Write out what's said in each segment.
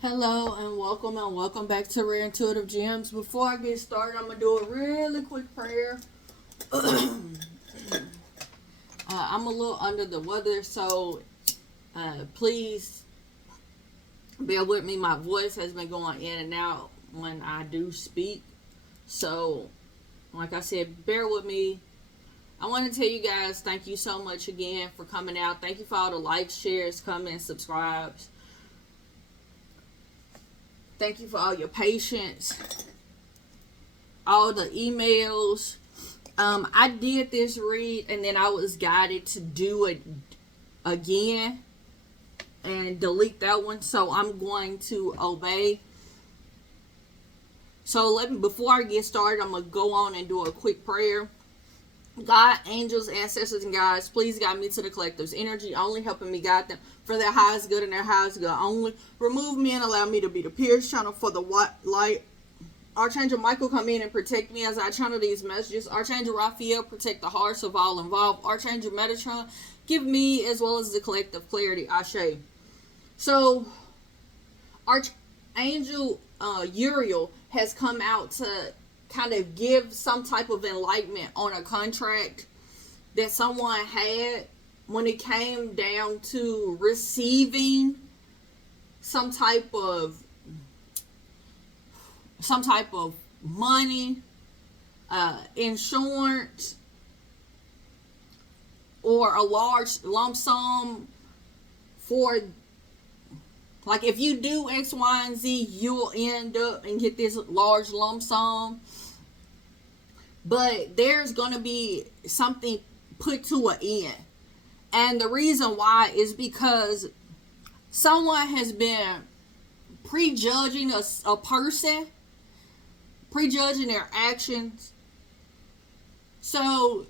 Hello and welcome back to Rare Intuitive Gems. Before I get started, I'm gonna do a really quick prayer. I'm a little under the weather, so please bear with me. My voice has been going in and out when I do speak, so like I said, bear with me. I want to tell you guys thank you so much again for coming out. Thank you for all the likes, shares, comments, subscribes. Thank you for all your patience, all the emails. I did this read and then I was guided to do it again and delete that one. So I'm going to obey. So before I get started, I'm going to go on and do a quick prayer. God, angels, ancestors, and guides, please guide me to the collective's energy, only helping me guide them for their highest good and their highest good only. Remove me and allow me to be the pierced channel for the white light. Archangel Michael, come in and protect me as I channel these messages. Archangel Raphael, protect the hearts of all involved. Archangel Metatron, give me as well as the collective clarity. Ashe. So, Archangel Uriel has come out to kind of give some type of enlightenment on a contract that someone had when it came down to receiving some type of money, insurance, or a large lump sum for, like, if you do X, Y, and Z, you'll end up and get this large lump sum. But there's going to be something put to an end. And the reason why is because someone has been prejudging a person, prejudging their actions. So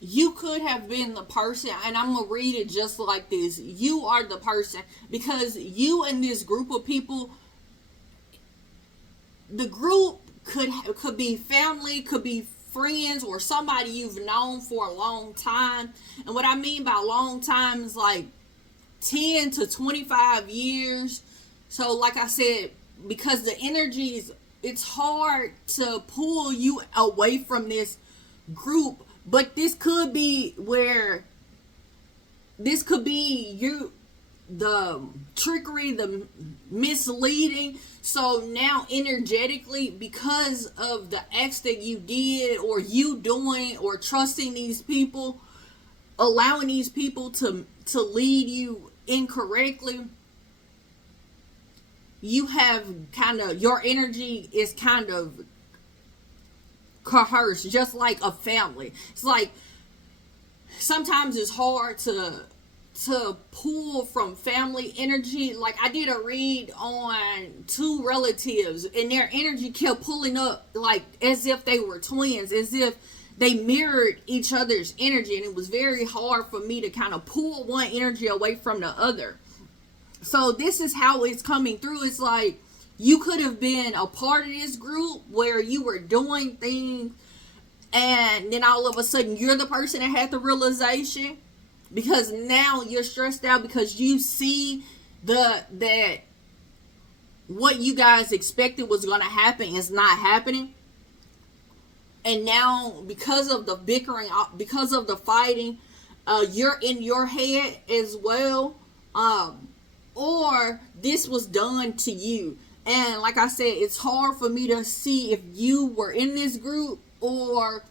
you could have been the person, and I'm going to read it just like this. You are the person, because you and this group of people, the group could be family, could be friends, or somebody you've known for a long time. And what I mean by long time is like 10 to 25 years. So like I said, because the energies, it's hard to pull you away from this group. But this could be you, the trickery, the misleading. So now energetically, because of the acts that you did, or you doing, or trusting these people, allowing these people to lead you incorrectly, you have your energy is kind of coerced, just like a family. It's like sometimes it's hard to pull from family energy. Like, I did a read on two relatives and their energy kept pulling up, like as if they were twins, as if they mirrored each other's energy, and it was very hard for me to kind of pull one energy away from the other. So this is how it's coming through. It's like you could have been a part of this group where you were doing things, and then all of a sudden you're the person that had the realization, because now you're stressed out because you see that what you guys expected was going to happen is not happening. And now, because of the bickering, because of the fighting, you're in your head as well. Or this was done to you. And like I said, it's hard for me to see if you were in this group, or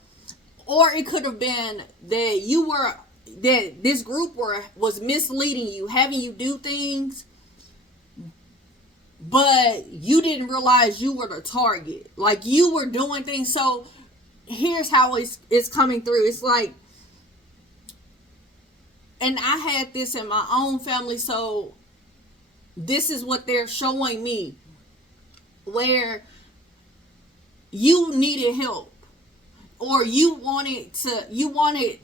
it could have been that this group was misleading you, having you do things, but you didn't realize you were the target. Like, you were doing things. So here's how it's coming through. It's like, and I had this in my own family, so this is what they're showing me, where you needed help, or you wanted,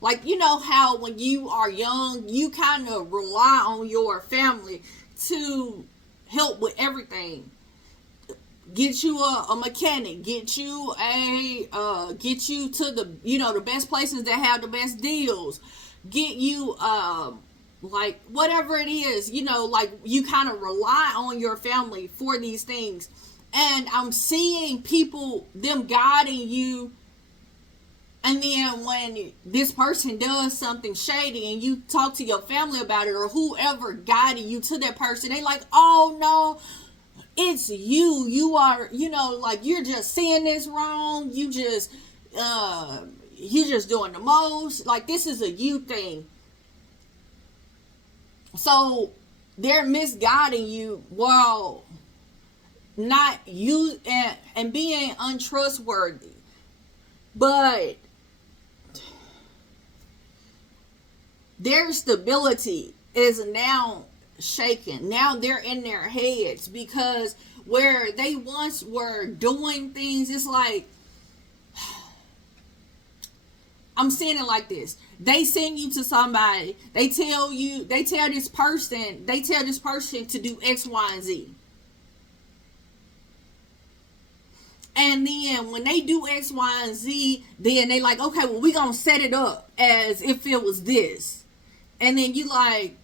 like, you know how when you are young, you kind of rely on your family to help with everything. Get you a mechanic, get you to the, the best places that have the best deals, get you like whatever it is, like you kind of rely on your family for these things. And I'm seeing people, them guiding you. And then when this person does something shady and you talk to your family about it, or whoever guided you to that person, they like, oh no, it's you. You are, like you're just seeing this wrong. You just doing the most. Like this is a you thing. So they're misguiding you while not you and being untrustworthy. But their stability is now shaken. Now they're in their heads, because where they once were doing things, it's like, I'm saying it like this. They send you to somebody. They tell this person to do X, Y, and Z. And then when they do X, Y, and Z, then they like, okay, well, we gonna set it up as if it was this. And then you like,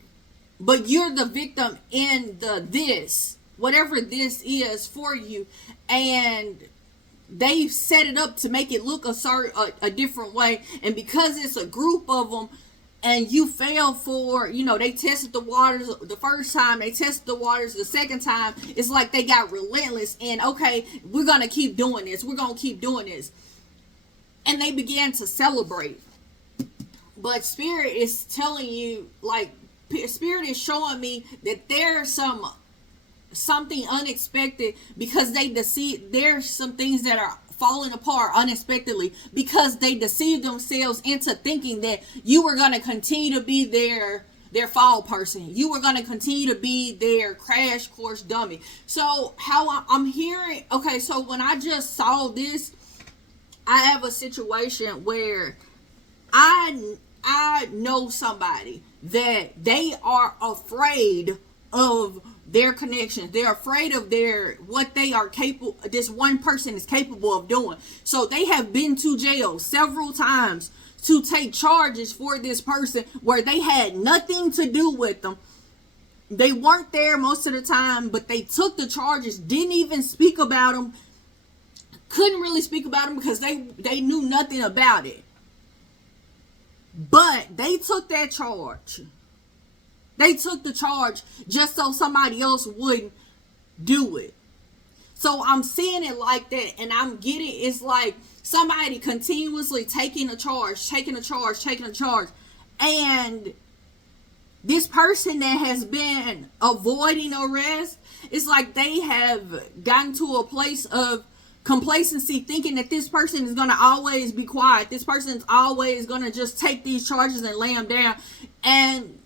but you're the victim in this, whatever this is for you. And they set it up to make it look a different way. And because it's a group of them, and you fail for, they tested the waters the first time, they tested the waters the second time, it's like they got relentless, and okay, we're gonna keep doing this, and they began to celebrate. But Spirit is telling you, like, Spirit is showing me that there's something unexpected, because there's some things that are falling apart unexpectedly, because they deceived themselves into thinking that you were going to continue to be their fall person. You were going to continue to be their crash course dummy. So how I'm hearing, okay, so when I just saw this, I have a situation where I know somebody that they are afraid of their connections. They're afraid of what they are capable, this one person is capable of doing. So they have been to jail several times to take charges for this person where they had nothing to do with them. They weren't there most of the time, but they took the charges, didn't even speak about them, couldn't really speak about them because they knew nothing about it. But they took that charge. They took the charge just so somebody else wouldn't do it. So I'm seeing it like that, and I'm getting, it's like somebody continuously taking a charge. And this person that has been avoiding arrest, it's like they have gotten to a place of complacency, thinking that this person is going to always be quiet. This person is always going to just take these charges and lay them down. And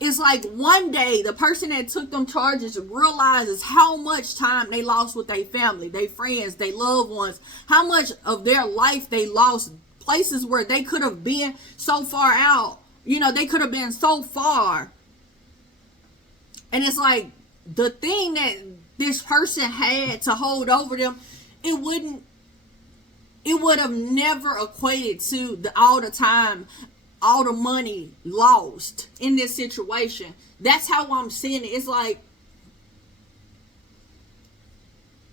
it's like one day the person that took them charges realizes how much time they lost with their family, their friends, their loved ones, how much of their life they lost, places where they could have been so far out. They could have been so far. And it's like the thing that this person had to hold over them, it would have never equated to all the time, all the money lost in this situation. That's how I'm seeing it. It's like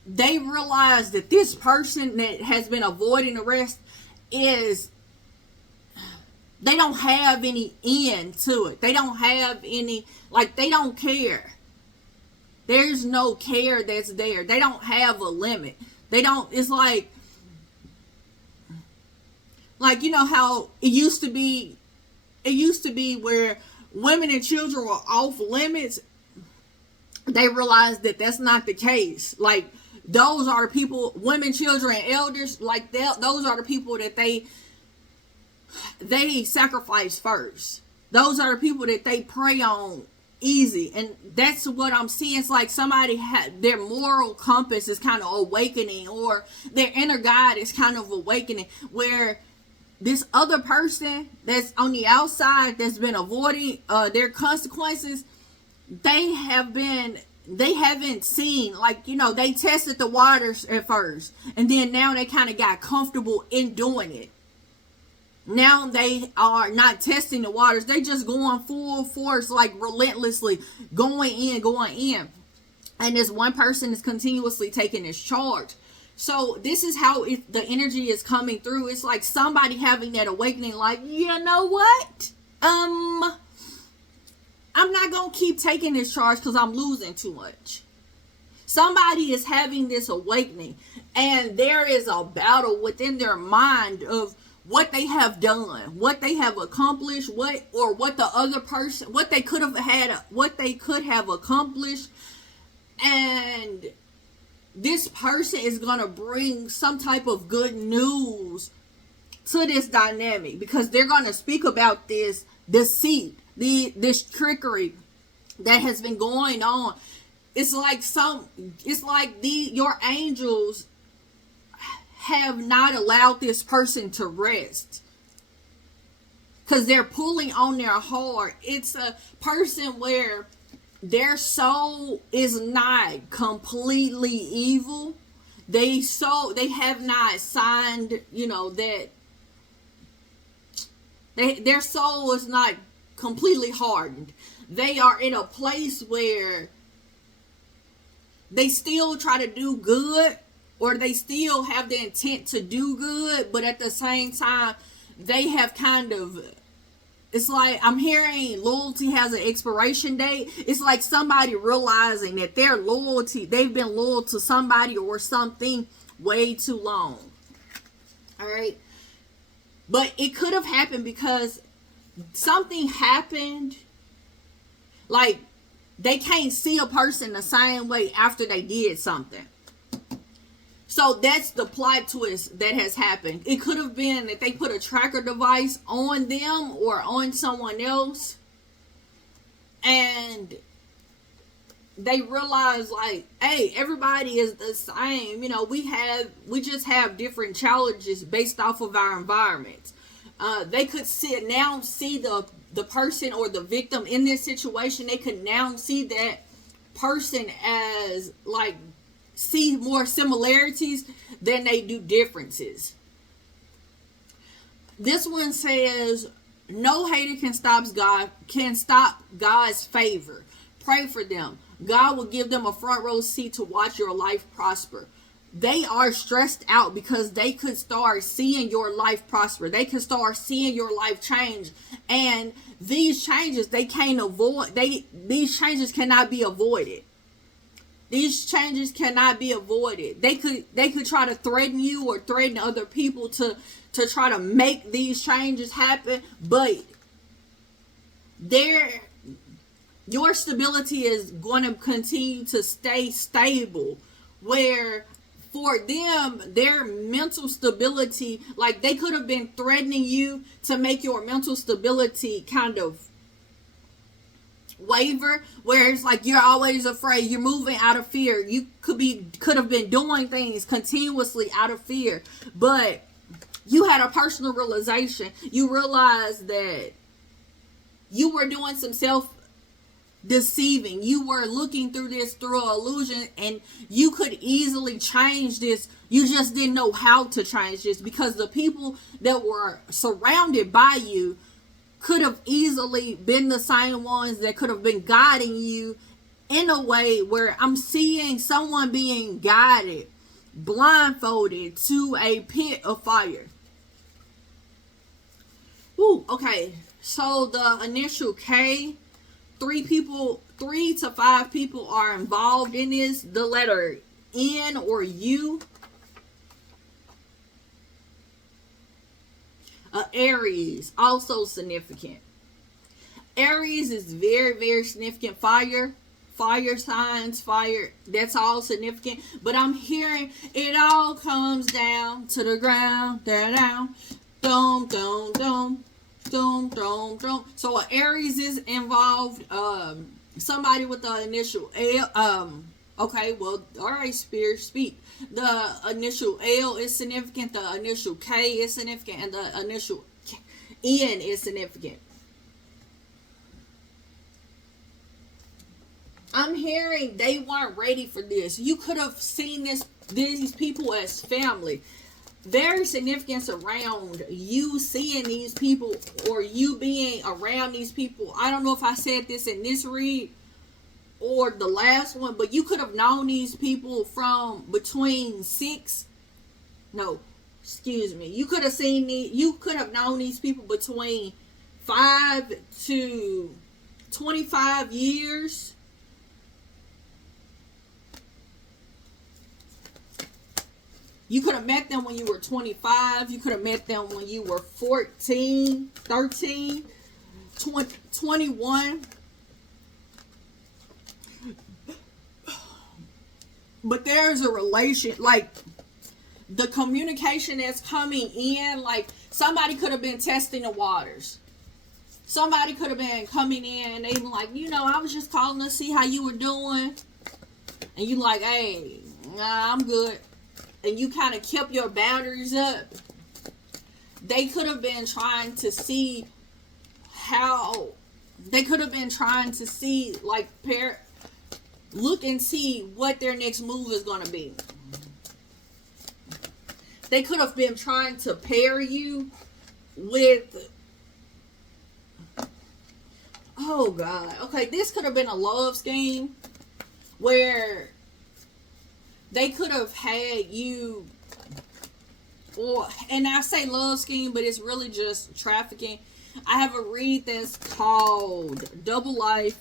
they realize that this person that has been avoiding arrest they don't have any end to it. They don't have any, like, they don't care. There's no care that's there. They don't have a limit. They don't, it's like how it used to be where women and children were off limits. They realized that that's not the case. Like, those are people, women, children, and elders, like those are the people that they sacrifice first. Those are the people that they prey on easy. And that's what I'm seeing. It's like somebody their moral compass is kind of awakening, or their inner guide is kind of awakening, where this other person that's on the outside, that's been avoiding their consequences, they haven't seen, like, they tested the waters at first, and then now they kind of got comfortable in doing it. Now they are not testing the waters. They just going full force, like relentlessly going in. And this one person is continuously taking this charge. So this is how the energy is coming through. It's like somebody having that awakening, like, you know what? I'm not going to keep taking this charge because I'm losing too much. Somebody is having this awakening, and there is a battle within their mind of what they have done, what they have accomplished, what the other person, what they could have accomplished. And this person is going to bring some type of good news to this dynamic, because they're going to speak about this deceit, this trickery that has been going on. It's like your angels have not allowed this person to rest, because they're pulling on their heart. It's a person where their soul is not completely evil. They have not signed, that their soul is not completely hardened. They are in a place where they still try to do good, or they still have the intent to do good, but at the same time, they have kind of, it's like I'm hearing loyalty has an expiration date. It's like somebody realizing that they've been loyal to somebody or something way too long. All right. But it could have happened because something happened. Like, they can't see a person the same way after they did something. So that's the plot twist that has happened. It could have been that they put a tracker device on them or on someone else, and they realize, like, hey, everybody is the same. We just have different challenges based off of our environment. They could see the person or the victim in this situation. They could now see that person as, like, see more similarities than they do differences. This one says, no hater can stop God's favor. Pray for them. God will give them a front row seat to watch your life prosper. They are stressed out because they could start seeing your life prosper. They could start seeing your life change. And these changes, they can't avoid. These changes cannot be avoided. These changes cannot be avoided. They could try to threaten you or threaten other people to try to make these changes happen, but your stability is going to continue to stay stable, where for them, their mental stability, like, they could have been threatening you to make your mental stability kind of waver, where it's like you're always afraid, you're moving out of fear. You could have been doing things continuously out of fear, but you had a personal realization. You realized that you were doing some self deceiving. You were looking through this through an illusion, and you could easily change this. You just didn't know how to change this, because the people that were surrounded by you could have easily been the same ones that could have been guiding you in a way where I'm seeing someone being guided, blindfolded to a pit of fire. Ooh, okay. So the initial K, 3 to 5 people are involved in this. The letter N or U. Aries, also significant. Aries is very, very significant. Fire signs, that's all significant. But I'm hearing it all comes down to the ground, down, dum, dum, dum, dum, dum, dum. So Aries is involved. Somebody with the initial L. Okay, well, all right, Spirit, speak. The initial L is significant, the initial K is significant, and the initial N is significant. I'm hearing they weren't ready for this. You could have seen these people as family. very significance around you seeing these people or you being around these people. I don't know if I said this in this read or the last one, but you could have known these people from between you could have known these people between 5 to 25 years. You could have met them when you were 25. You could have met them when you were 14, 13, 20, 21. But there's a relation, like the communication that's coming in, like somebody could have been testing the waters. Somebody could have been coming in and they been like, I was just calling to see how you were doing. And you like, hey, nah, I'm good. And you kind of kept your boundaries up. They could have been trying to see like, look and see what their next move is going to be. They could have been trying to pair you with, oh God, okay, this could have been a love scheme where they could have had you, and I say love scheme, but it's really just trafficking. I have a read that's called Double Life.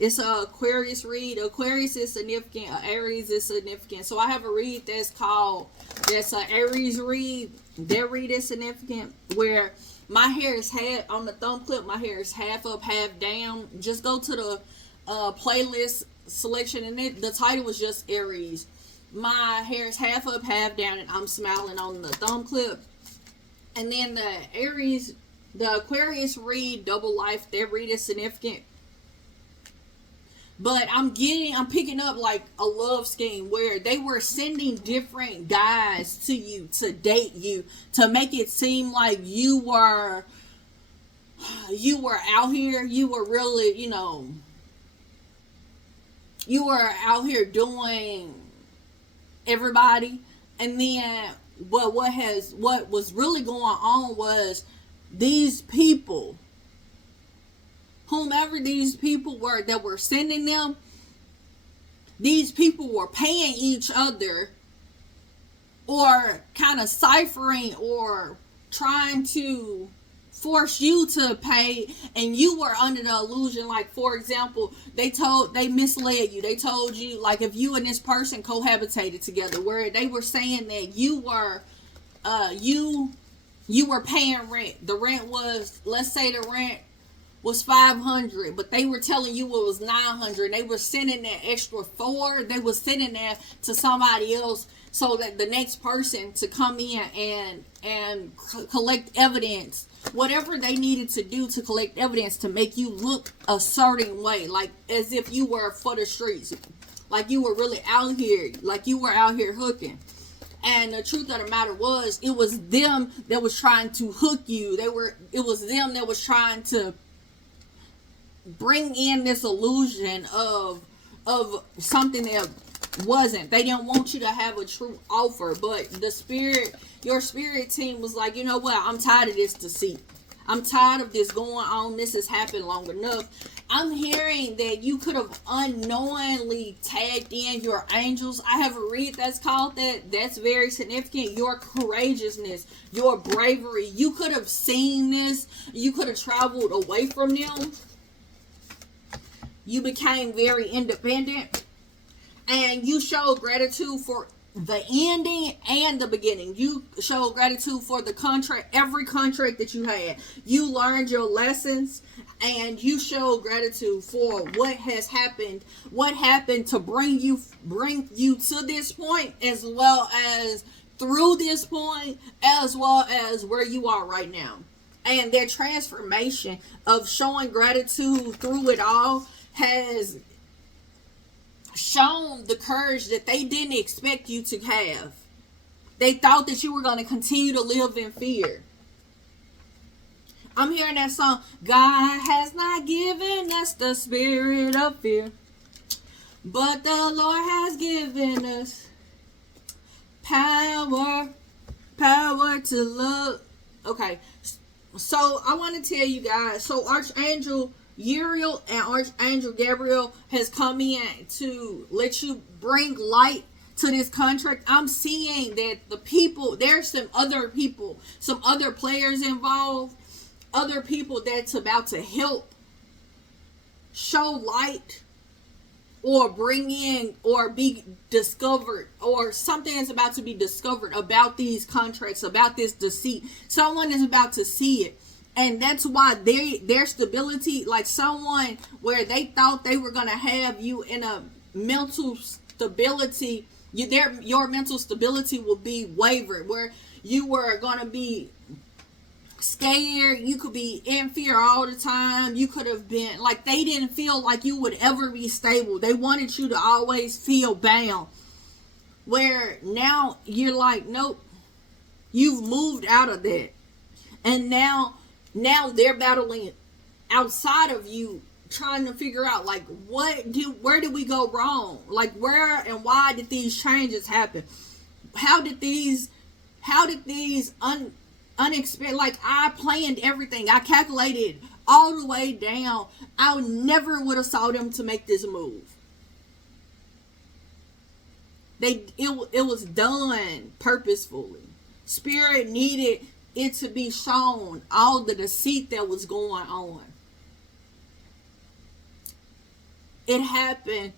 It's a Aquarius read. Aquarius is significant. Aries is significant. So I have a read that's an Aries read. Their read is significant. Where my hair is half, on the thumb clip, my hair is half up, half down. Just go to the playlist selection, and the title was just Aries. My hair is half up, half down, and I'm smiling on the thumb clip. And then the Aquarius read, Double Life, their read is significant. But I'm picking up like a love scheme where they were sending different guys to you to date you, to make it seem like you were out here, you were really, you were out here doing everybody. And then what was really going on was these people, whomever these people were that were sending them, these people were paying each other or kind of ciphering or trying to force you to pay, and you were under the illusion, like, for example, they misled you. They told you, like, if you and this person cohabitated together, where they were saying that you were paying rent. The rent was, let's say the rent was $500, but they were telling you it was $900. They were sending that extra $4. They were sending that to somebody else so that the next person to come in and collect evidence, whatever they needed to do to collect evidence to make you look a certain way, like as if you were for the streets, like you were really out here, like you were out here hooking. And the truth of the matter was, it was them that was trying to hook you. It was them that was trying to bring in this illusion of something that wasn't. They didn't want you to have a true offer, but your spirit team was like, you know what, I'm tired of this deceit. I'm tired of this going on. This has happened long enough. I'm hearing that you could have unknowingly tagged in your angels. I have a read that's called that. That's very significant. Your courageousness, your bravery. You could have seen this. You could have traveled away from them. You became very independent. And you showed gratitude for the ending and the beginning. You showed gratitude for the contract, every contract that you had. You learned your lessons, and you showed gratitude for what has happened, what happened to bring you to this point, as well as through this point, as well as where you are right now. And their transformation of showing gratitude through it all has shown the courage that they didn't expect you to have. They thought that you were going to continue to live in fear. I'm hearing that song, God has not given us the spirit of fear, but the Lord has given us power, Power to love. Okay. So I want to tell you guys. So Archangel Uriel and Archangel Gabriel has come in to let you bring light to this contract. I'm seeing that the people, there's some other people, some other players involved, other people that's about to help show light or bring in or be discovered, or something is about to be discovered about these contracts, about this deceit. Someone is about to see it, and that's why their stability, like someone where they thought they were going to have you in a mental stability, your mental stability will be wavered, where you were going to be scared, you could be in fear all the time, you could have been like, they didn't feel like you would ever be stable. They wanted you to always feel bound, where now you're like, nope, you've moved out of that, and now they're battling outside of you, trying to figure out like, where did we go wrong, like where and why did these changes happen, how did these unexpected, like I planned everything, I calculated all the way down, I never would have saw them to make this move. It was done purposefully. Spirit needed it to be shown all the deceit that was going on. It happened,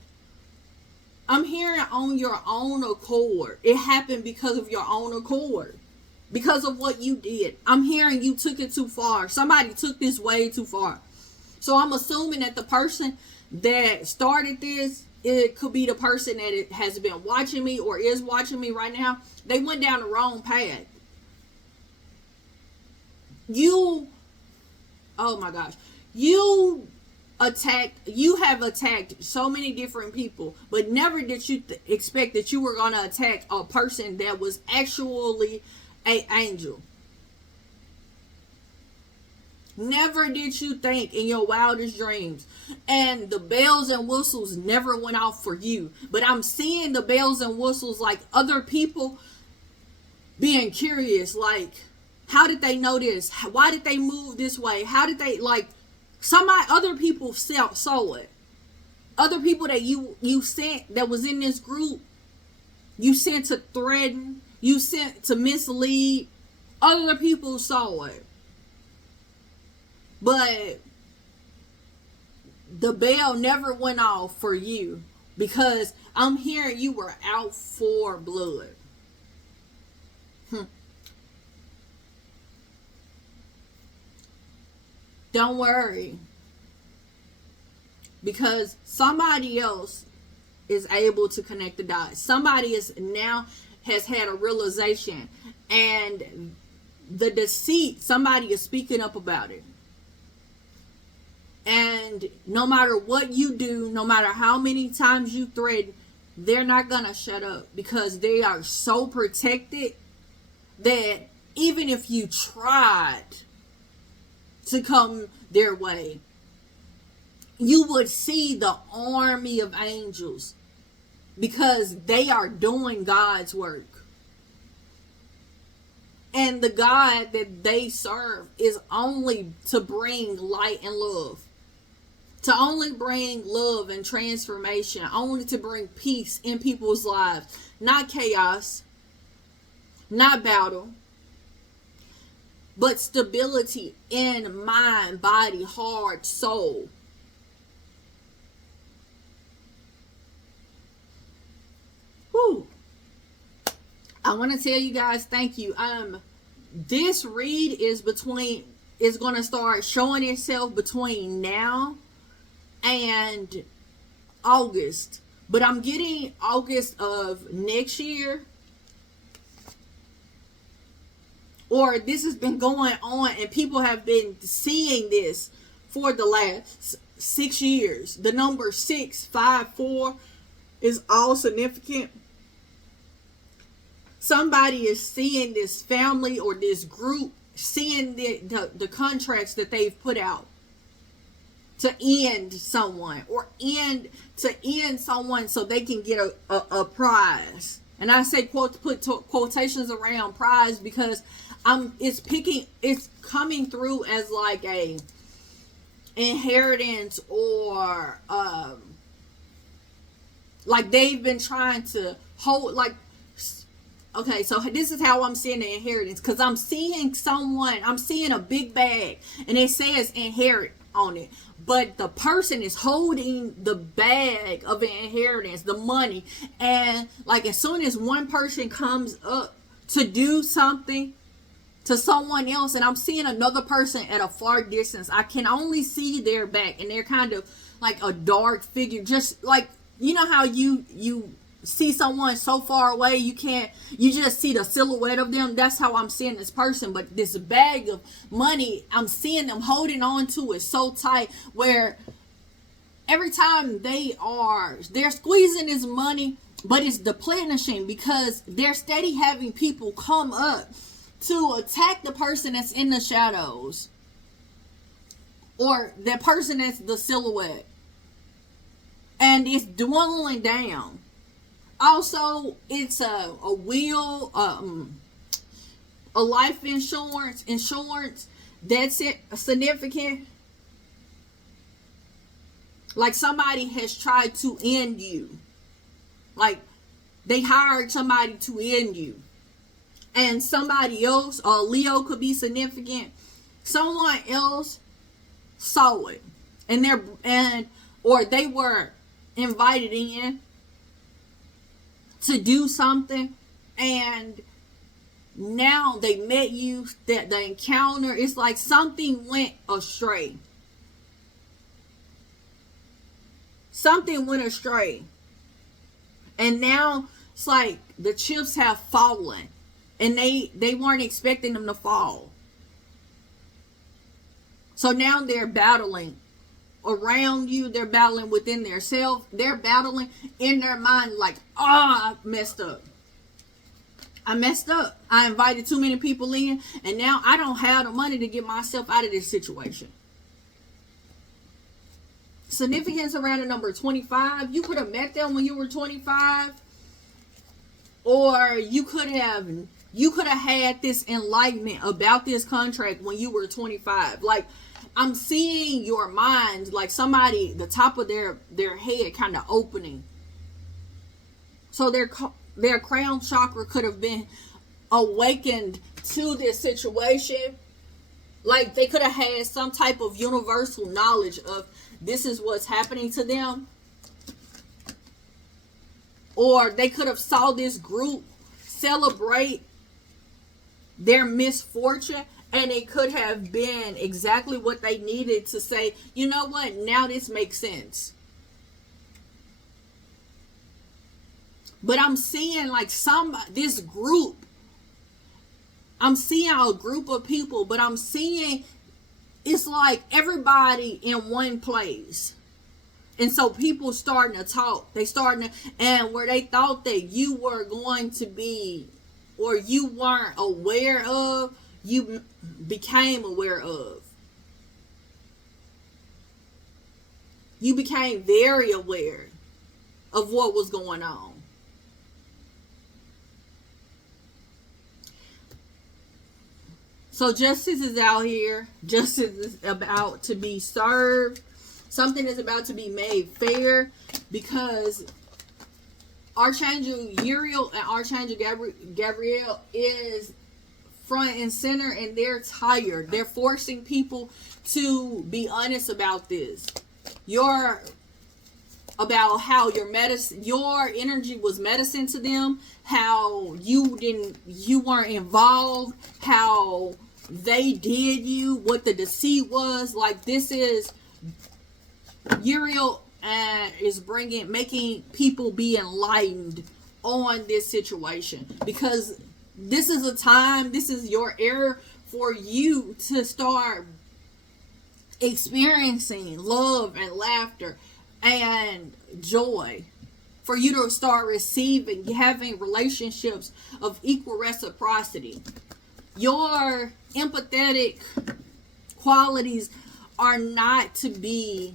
I'm hearing, on your own accord. It happened because of your own accord, because of what you did. I'm hearing you took it too far. Somebody took this way too far. So I'm assuming that the person that started this, it could be the person that has been watching me or is watching me right now. They went down the wrong path. Oh my gosh, you have attacked so many different people, but never did you expect that you were going to attack a person that was actually an angel. Never did you think in your wildest dreams, and the bells and whistles never went off for you. But I'm seeing the bells and whistles, like other people being curious, like, how did they know this? Why did they move this way? How did they, like, other people saw it. Other people that you sent that was in this group, you sent to threaten, you sent to mislead. Other people saw it. But the bell never went off for you, because I'm hearing you were out for blood. Don't worry, because somebody else is able to connect the dots. Somebody has had a realization, and the deceit, somebody is speaking up about it. And no matter what you do, no matter how many times you threaten, they're not gonna shut up, because they are so protected that even if you tried to come their way, you would see the army of angels, because they are doing God's work. And the God that they serve is only to bring light and love, to only bring love and transformation, only to bring peace in people's lives, not chaos, not battle, but stability in mind, body, heart, soul. Whew. I want to tell you guys, thank you. This read is going to start showing itself between now and August. But I'm getting August of next year. Or this has been going on and people have been seeing this for the last 6 years. The number 654 is all significant. Somebody is seeing this family or this group, seeing the contracts that they've put out to end someone, or to end someone so they can get a prize. And I say quotations around prize because it's coming through as like a inheritance, or like they've been trying to hold, like, okay, so this is how I'm seeing the inheritance, because I'm seeing a big bag and it says inherit on it, but the person is holding the bag of an inheritance, the money, and like as soon as one person comes up to do something to someone else, and I'm seeing another person at a far distance, I can only see their back, and they're kind of like a dark figure, just like, you know how you see someone so far away you just see the silhouette of them. That's how I'm seeing this person. But this bag of money, I'm seeing them holding on to it so tight, where every time they're squeezing this money, but it's depleting, because they're steady having people come up to attack the person that's in the shadows, or that person that's the silhouette, and it's dwindling down. Also, it's a wheel, a life insurance that's it, significant. Like somebody has tried to end you. Like they hired somebody to end you. And somebody else, Leo could be significant. Someone else saw it, or they were invited in to do something, and now they met you, that the encounter, it's like something went astray. Something went astray. And now it's like the chips have fallen, and they weren't expecting them to fall. So now they're battling around you, they're battling within their self, they're battling in their mind, like, I messed up. I invited too many people in, and now I don't have the money to get myself out of this situation. Significance around the number 25. You could have met them when you were 25, or you could have had this enlightenment about this contract when you were 25. Like, I'm seeing your mind, like somebody, the top of their head kind of opening. So their crown chakra could have been awakened to this situation. Like they could have had some type of universal knowledge of this is what's happening to them. Or they could have saw this group celebrate their misfortune, and it could have been exactly what they needed to say, you know what, now this makes sense. But I'm seeing like this group. I'm seeing a group of people, but I'm seeing it's like everybody in one place. And so people starting to talk. And where they thought that you were going to be, or you weren't aware of, you became aware of. You became very aware of what was going on. So justice is out here. Justice is about to be served. Something is about to be made fair, because Archangel Uriel and Archangel Gabriel is front and center, and they're tired. They're forcing people to be honest about this. About how your energy was medicine to them, how you weren't involved, how they did you, what the deceit was. Like, this is Uriel is making people be enlightened on this situation, because this is a time, this is your era for you to start experiencing love and laughter and joy, for you to start having relationships of equal reciprocity. Your empathetic qualities are not to be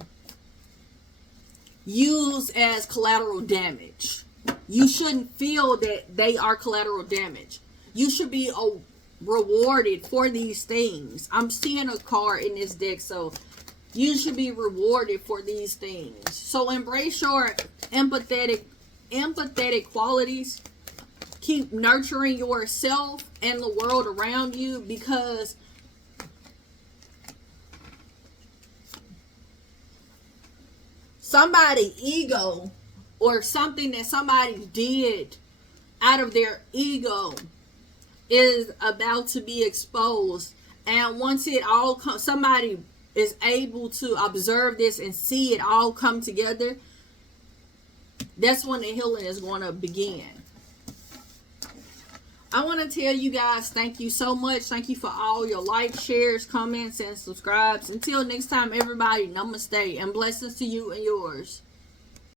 used as collateral damage. You shouldn't feel that they are collateral damage. You should be rewarded for these things. I'm seeing a card in this deck, so you should be rewarded for these things. So embrace your empathetic qualities. Keep nurturing yourself and the world around you, because somebody's ego or something that somebody did out of their ego is about to be exposed. And once it all comes, somebody is able to observe this and see it all come together, that's when the healing is going to begin. I want to tell you guys, thank you so much. Thank you for all your likes, shares, comments, and subscribes. Until next time, everybody, namaste and blessings to you and yours.